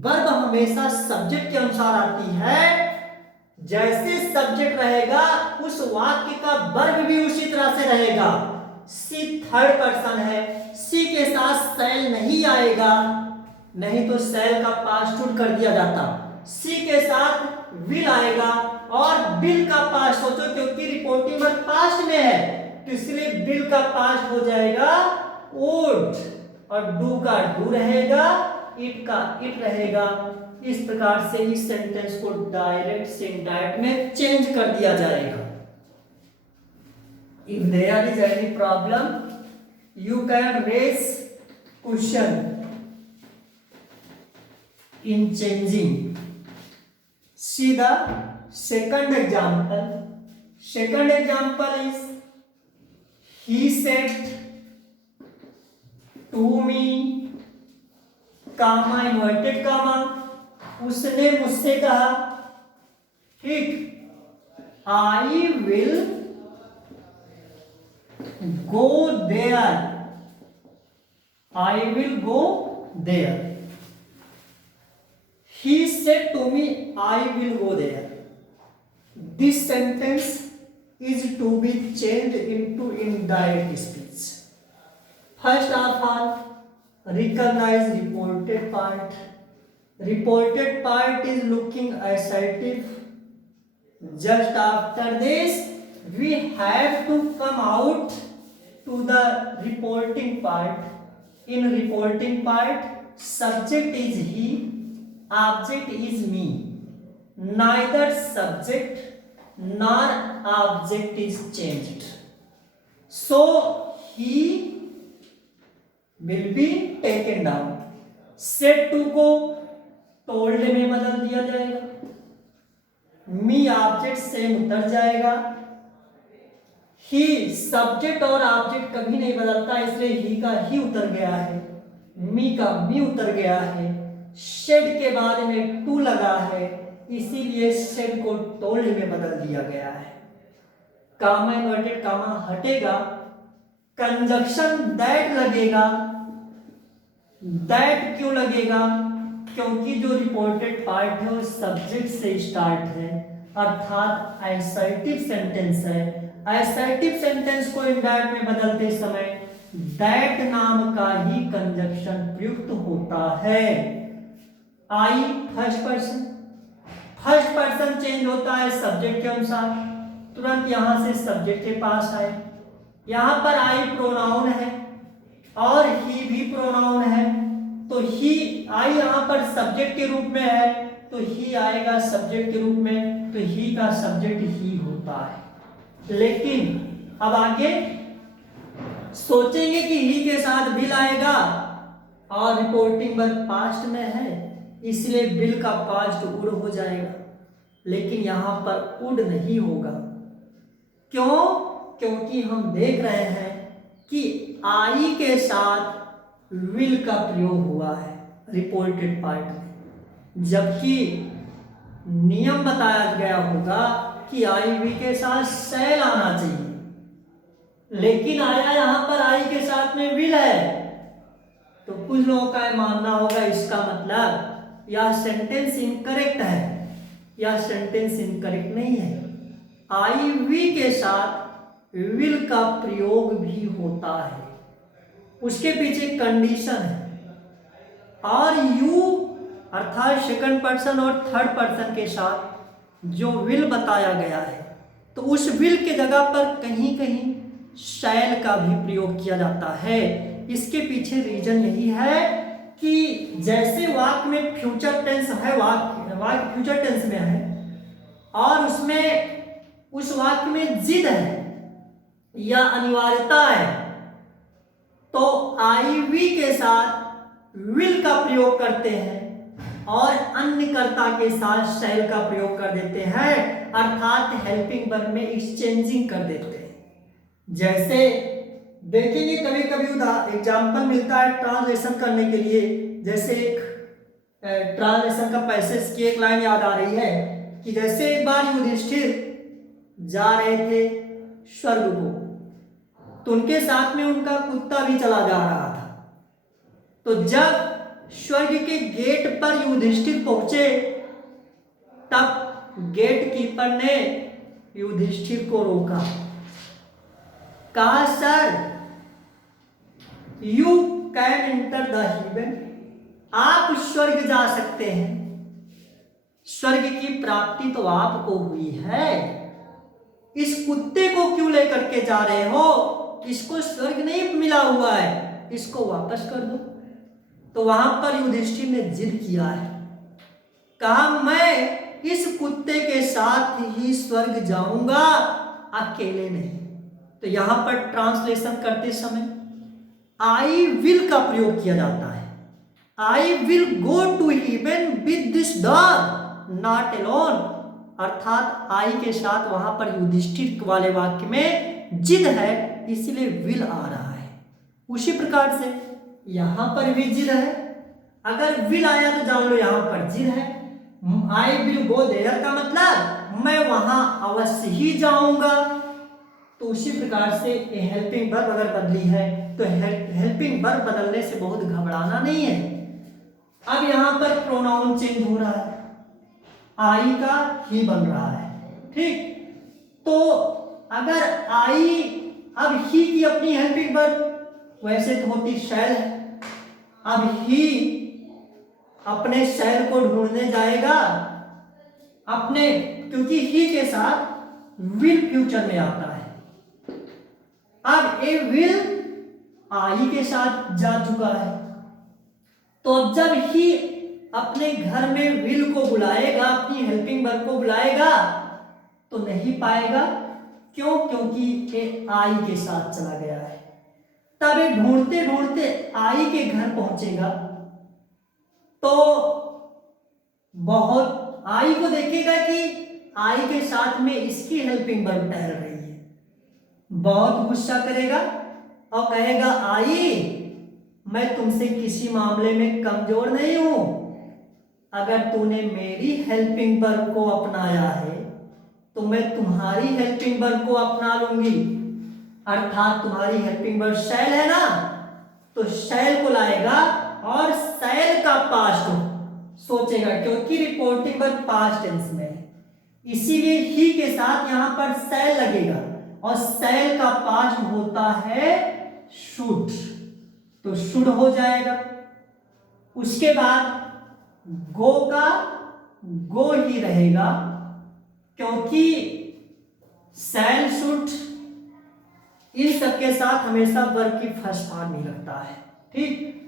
वर्ब हमेशा सब्जेक्ट के अनुसार आती है। जैसे सब्जेक्ट रहेगा उस वाक्य का वर्ब भी उसी तरह से रहेगा। सी थर्ड पर्सन है, सी के साथ शैल नहीं आएगा, नहीं तो शैल का पास्ट शुड कर दिया जाता। सी के साथ विल आएगा, और विल का पास्ट सोचो क्योंकि रिपोर्टिंग वर्ब पास्ट में है तो इसलिए विल का पास्ट हो जाएगा वुड, और डू का डू रहेगा, इट का इट रहेगा। इस प्रकार से इस सेंटेंस को डायरेक्ट से इनडायरेक्ट में चेंज कर दिया जाएगा। If there is any problem, you can raise question in changing. See the second example. Second example is he said to me, comma inverted comma, उसने मुझसे कहा, ठीक, I will go there, I will go there. He said to me, I will go there. This sentence is to be changed into indirect speech. First of all, recognize reported part. Reported part is looking assertive. Just after this, we have to come out to the reporting part. In reporting part, subject is he, object is me. Neither subject nor object is changed. So he will be taken down. Said to को told में बदल दिया जाएगा. मी object same उतर जाएगा. ही subject और object कभी नहीं बदलता, इसलिए ही का ही उतर गया है, मी का मी उतर गया है. शेड के बाद में टू लगा है, इसीलिए शेड को टोल्ड में बदल दिया गया है. कामा इन्वर्टेड कामा हटेगा, कंजक्शन दैट लगेगा. दैट क्यों लगेगा? क्योंकि जो रिपोर्टेड पार्ट है वो सब्जेक्ट से स्टार्ट है, अर्थात असर्टिव सेंटेंस है. असर्टिव सेंटेंस को इनडायरेक्ट में बदलते समय दैट नाम का ही कंजक्शन प्रयुक्त होता है. आई फर्स्ट पर्सन चेंज होता है सब्जेक्ट के अनुसार, तुरंत यहां से सब्जेक्ट के पास आए. यहां पर आई प्रोनाउन है और ही भी प्रोनाउन है, तो ही आई यहां पर सब्जेक्ट के रूप में है, तो ही आएगा सब्जेक्ट के रूप में, तो ही का सब्जेक्ट ही होता है. लेकिन अब आगे सोचेंगे कि ही के साथ विल आएगा और रिपोर्टिंग वर्ब पास्ट में है, इसलिए विल का पास्ट वुड हो जाएगा. लेकिन यहां पर वुड नहीं होगा. क्यों? क्योंकि हम देख रहे हैं कि आई के साथ विल का प्रयोग हुआ है रिपोर्टेड पार्ट में, जबकि नियम बताया गया होगा कि आई वी के साथ शैल आना चाहिए, लेकिन आया यहां पर आई के साथ में विल है. तो कुछ लोगों का मानना होगा इसका मतलब यह सेंटेंस इनकरेक्ट है. यह सेंटेंस इनकरेक्ट नहीं है. आई वी के साथ विल का प्रयोग भी होता है, उसके पीछे कंडीशन है. और यू अर्थात सेकंड पर्सन और थर्ड पर्सन के साथ जो विल बताया गया है, तो उस विल के जगह पर कहीं कहीं शैल का भी प्रयोग किया जाता है. इसके पीछे रीजन यही है कि जैसे वाक्य में फ्यूचर टेंस है, वाक्य फ्यूचर टेंस में है और उसमें उस वाक्य में जिद है या अनिवार्यता है, तो आई वी के साथ विल का प्रयोग करते हैं और अन्य कर्ता के साथ शैल का प्रयोग कर देते हैं, अर्थात हेल्पिंग वर्ब में एक्सचेंजिंग कर देते हैं. जैसे देखेंगे कभी कभी एग्जाम्पल मिलता है ट्रांसलेशन करने के लिए. जैसे एक ट्रांसलेशन का पैसेज की एक लाइन याद आ रही है कि जैसे एक बार युधिष्ठिर जा रहे थे स्वर्ग को, तो उनके साथ में उनका कुत्ता भी चला जा रहा था. तो जब स्वर्ग के गेट पर युधिष्ठिर पहुंचे, तब गेट कीपर ने युधिष्ठिर को रोका, कहा sir you can enter the haven, आप स्वर्ग जा सकते हैं, स्वर्ग की प्राप्ति तो आपको हुई है, इस कुत्ते को क्यों लेकर के जा रहे हो, इसको स्वर्ग नहीं मिला हुआ है, इसको वापस कर दो. तो वहां पर युधिष्ठिर ने जिद किया है, कहा मैं इस कुत्ते के साथ ही स्वर्ग जाऊंगा, अकेले नहीं. तो यहां पर ट्रांसलेशन करते समय आई विल का प्रयोग किया जाता है. I will go to heaven with this dog not alone. अर्थात आई के साथ वहां पर युधिष्ठिर वाले वाक्य में जिद है, इसलिए विल आ रहा है। उसी प्रकार से यहां पर भी जिद है, अगर विल आया तो जान लो यहां पर जिद है। आई विल गो देयर का मतलब मैं वहां अवश्य ही जाऊंगा। तो उसी प्रकार से हेल्पिंग वर्ब अगर बदली है तो हेल्पिंग वर्ब बदलने से बहुत घबराना नहीं है। अब यहां पर प्रोनाउन चेंज हो रहा है, आई का ही बन रहा है, ठीक। तो अगर आई अब ही की अपनी हेल्पिंग वर्ब वैसे तो होती शैल है, अब ही अपने शैल को ढूंढने जाएगा अपने, क्योंकि ही के साथ विल फ्यूचर में आता है। अब ए विल आई के साथ जा चुका है, तो अब जब ही अपने घर में विल को बुलाएगा, अपनी हेल्पिंग वर्ब को बुलाएगा तो नहीं पाएगा। क्यों? क्योंकि ये आई के साथ चला गया है। तब ये ढूंढते ढूंढते आई के घर पहुंचेगा तो बहुत आई को देखेगा कि आई के साथ में इसकी हेल्पिंग वर्ब ठहर रही है, बहुत गुस्सा करेगा और कहेगा आई मैं तुमसे किसी मामले में कमजोर नहीं हूं, अगर तूने मेरी हेल्पिंग वर्ब को अपनाया है तो मैं तुम्हारी हेल्पिंग वर्ब को अपना लूंगी। अर्थात तुम्हारी हेल्पिंग वर्ब शैल है ना, तो शैल को लाएगा और शैल का पास्ट सोचेगा, क्योंकि रिपोर्टिंग वर्ब पास्ट टेंस में है, इसीलिए ही के साथ यहां पर शैल लगेगा और शैल का पास्ट होता है शुड, तो शुड हो जाएगा। उसके बाद गो का गो ही रहेगा, क्योंकि शैल शुड इन सबके साथ हमेशा वर्ब की फर्स्ट फॉर्म ही लगता है, ठीक।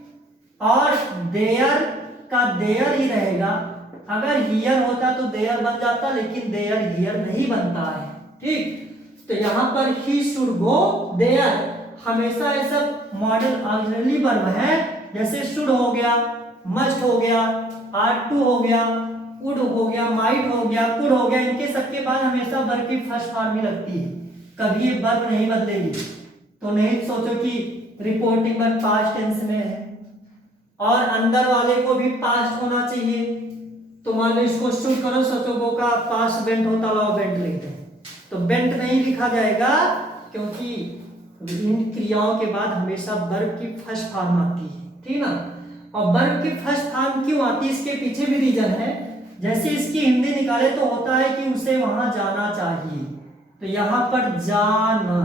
और देयर का देयर ही रहेगा, अगर हियर होता तो देयर बन जाता, लेकिन देयर हियर नहीं बनता है, ठीक। तो यहां पर ही शुड गो देयर हमेशा ये सब मॉडल ऑक्सिलरी वर्ब है, जैसे शुड हो गया, मस्ट हो गया, आर टू हो गया, वुड हो गया, माइट हो गया, कुड हो गया, इनके सबके बाद हमेशा वर्ब की फर्स्ट फॉर्म ही लगती है, कभी ये वर्ब नहीं बदलेगी। तो नहीं सोचो कि रिपोर्टिंग वर्ब पास्ट टेंस में है और अंदर वाले को भी पास्ट होना चाहिए, तो मान लो इसको शुड करो, सोचो गो का पास्ट बेंट होता लाओ बेंट लिखते हैं, तो बेंट नहीं लिखा जाएगा, क्योंकि इन क्रियाओं के बाद हमेशा वर्ब की फर्स्ट फॉर्म आती है, ठीक ना। और वर्ब की फर्स्ट फॉर्म क्यों आती है, इसके पीछे भी रीजन है। जैसे इसकी हिंदी निकाले तो होता है कि उसे वहां जाना चाहिए, तो यहां पर जाना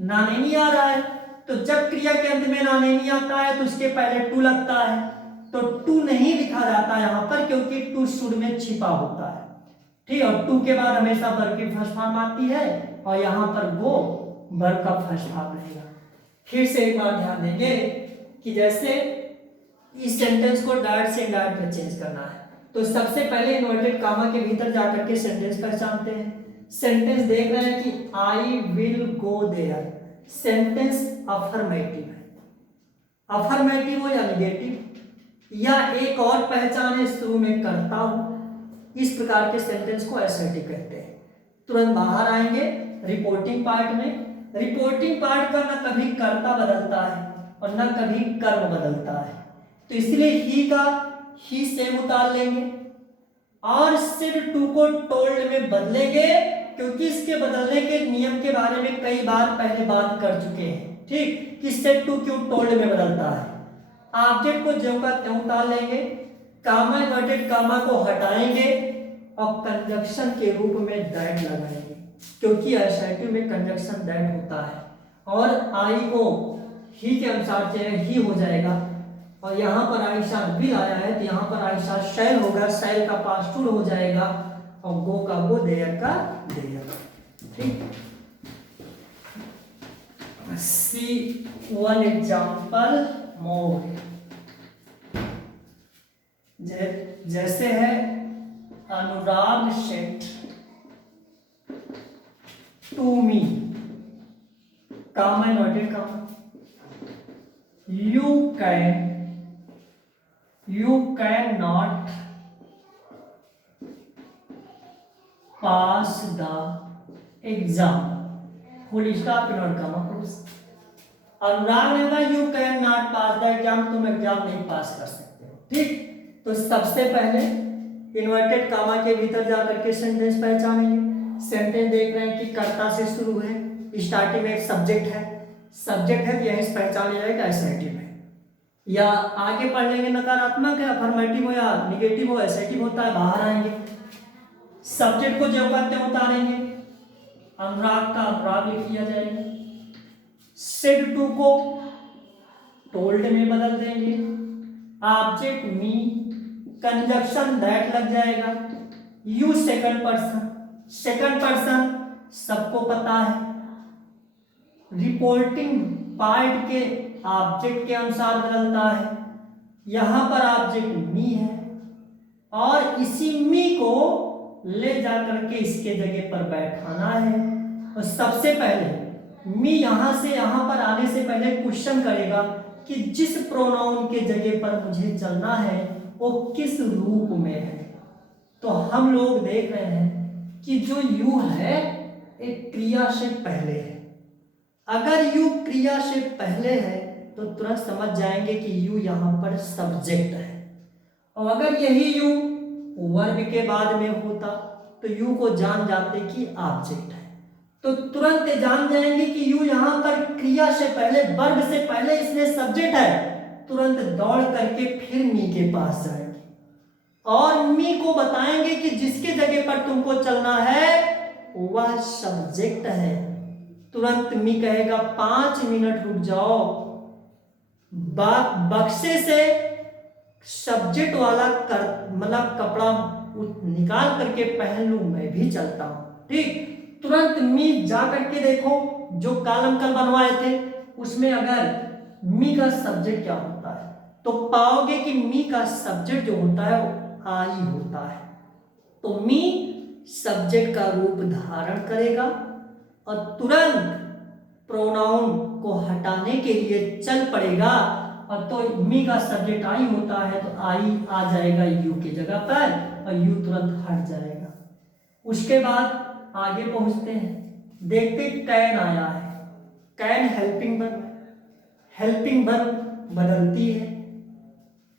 ना नहीं आ रहा है, तो जब क्रिया के अंत में ना नहीं आता है तो उसके पहले टू लगता है, तो टू नहीं लिखा जाता यहां पर, क्योंकि टू शुड में छिपा होता है, ठीक। और टू के बाद हमेशा वर्ब की फर्स्ट फॉर्म आती है और यहां पर वो वर्ब का फर्स्ट फॉर्म रहेगा। फिर से एक बार ध्यान देंगे कि जैसे इस सेंटेंस को डायरेक्ट से इनडायरेक्ट में चेंज करना है, तो सबसे पहले इन्वर्टेड कामा के भीतर जाकर के सेंटेंस पहचानते हैं। सेंटेंस देख रहे हैं कि I will go there, sentence affirmative है, अफर्मेटिव हो या निगेटिव, या एक और पहचान है शुरू में करता हूं, इस प्रकार के सेंटेंस को असर्टिव कहते हैं। तुरंत बाहर आएंगे रिपोर्टिंग पार्ट में। रिपोर्टिंग पार्ट का ना कभी कर्ता बदलता है और ना कभी कर्म बदलता है, तो इसलिए ही का ही सेम उतार लेंगे और सिर्फ टू को टोल्ड में बदलेंगे, क्योंकि इसके बदलने के नियम के बारे में कई बार पहले बात कर चुके हैं, ठीक। किससे टू क्यों टोल्ड में बदलता है। ऑब्जेक्ट को ज्यों का त्यों उतार लेंगे, कामा इन्वर्टेड कामा को हटाएंगे और कंजक्शन के रूप में दैट लगाएंगे, क्योंकि असर्टिव में कंजक्शन दैट होता है, और आई को ही के अनुसार चाहिए ही हो जाएगा, और यहाँ पर आई साथ विल आया है तो यहाँ पर आई साथ शैल होगा, शैल का पास्ट टू हो जाएगा और गो का गो, देयर का देयर, ठीक। सी वन एग्जाम्पल मोर, जैसे है Anurag said to me, comma inverted comma, you cannot pass the exam, full stop invert comma close. Anurag ने कहा you can not pass the exam, तुम एग्जाम नहीं पास कर सकते हो। ठीक, तो सबसे पहले इन्वर्टेड कामा के भीतर जाकर के सेंटेंस पहचानेंगे। सेंटेंस देख रहे हैं कि कर्ता से शुरू है, स्टार्टिंग में एक सब्जेक्ट है, सब्जेक्ट है तो यही से पहचान लिया जाएगा एसेटिव है, या आगे पढ़ लेंगे नकारात्मक है, अफर्मेटिव हो या निगेटिव हो, एसेटिव होता है, बाहर आएंगे। सब्जेक्ट को जो करते हैं उतारेंगे, अनुराग का अनुराग लिख दिया जाएगा। सेड टू को टोल्ड में बदल देंगे। ऑब्जेक्ट मी, कंजक्शन दैट लग जाएगा। You second person, second person सबको पता है। रिपोर्टिंग पार्ट के ऑब्जेक्ट के अनुसार बदलता है। यहां पर ऑब्जेक्ट मी है और इसी मी को ले जाकर के इसके जगह पर बैठाना है। और सबसे पहले मी यहां से यहां पर आने से पहले क्वेश्चन करेगा कि जिस प्रोनाउन के जगह पर मुझे चलना है वो किस रूप में है। तो हम लोग देख रहे हैं कि जो यू है एक क्रिया से पहले है। अगर यू क्रिया से पहले है तो तुरंत समझ जाएंगे कि यू यहां पर सब्जेक्ट है, और अगर यही यू वर्ब के बाद में होता तो यू को जान जाते कि ऑब्जेक्ट है, तो तुरंत जान जाएंगे कि यू यहां पर क्रिया से पहले, वर्ब से पहले इसलिए सब्जेक्ट है। तुरंत दौड़ करके फिर मी के पास जाएंगे और मी को बताएंगे कि जिसके जगह पर तुमको चलना है वह सब्जेक्ट है। तुरंत मी कहेगा 5 मिनट रुक जाओ, बक्से से सब्जेक्ट वाला मतलब कपड़ा निकाल करके पहन लूं, मैं भी चलता हूं। ठीक, तुरंत मी जा करके देखो जो कॉलम कल बनवाए थे उसमें अगर मी का सब्जेक्ट क्या होता है तो पाओगे कि मी का सब्जेक्ट जो होता है वो आई होता है। तो मी सब्जेक्ट का रूप धारण करेगा और तुरंत प्रोनाउन को हटाने के लिए चल पड़ेगा। और तो मी का सब्जेक्ट आई होता है तो आई आ जाएगा यू की जगह पर और यू तुरंत हट जाएगा। उसके बाद आगे पहुंचते हैं, देखते कैन आया है। Can helping verb, helping verb बदलती है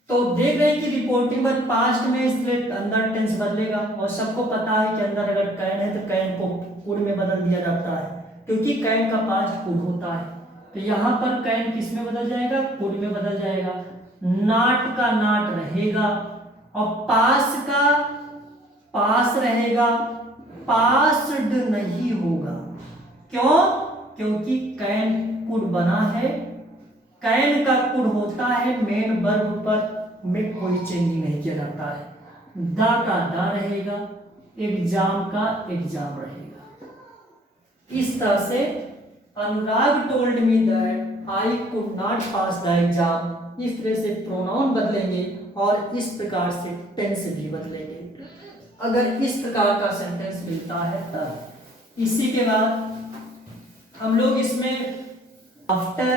तो देख रहे हैं कि रिपोर्टिंग वर्ब पास्ट में इसलिए अंदर टेंस बदलेगा, और सबको पता है कि अंदर अगर कैन है तो कैन को कुड में बदल दिया जाता है क्योंकि कैन का पास्ट कुड होता है। तो यहां पर कैन किस में बदल जाएगा, कुड में बदल जाएगा। नाट का नाट रहेगा और पास का पास रहेगा, पास्ड नहीं होगा। क्यों? क्योंकि कैन कुड बना है। कैन का कुड होता है मेन वर्ब पर में कोई चेंजिंग नहीं किया जाता है। दा का दा रहेगा, एग्जाम का एग्जाम रहेगा। इस तरह से Anurag told me that I could not pass the exam, इस तरह से प्रोनाउन बदलेंगे और इस प्रकार से टेंस भी बदलेंगे अगर इस प्रकार का सेंटेंस मिलता है तब। इसी के बाद हम लोग इसमें after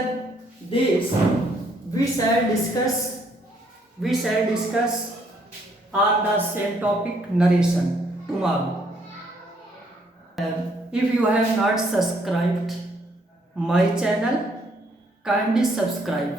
this we shall discuss on the same topic narration tomorrow. If you have not subscribed my channel, kindly subscribe.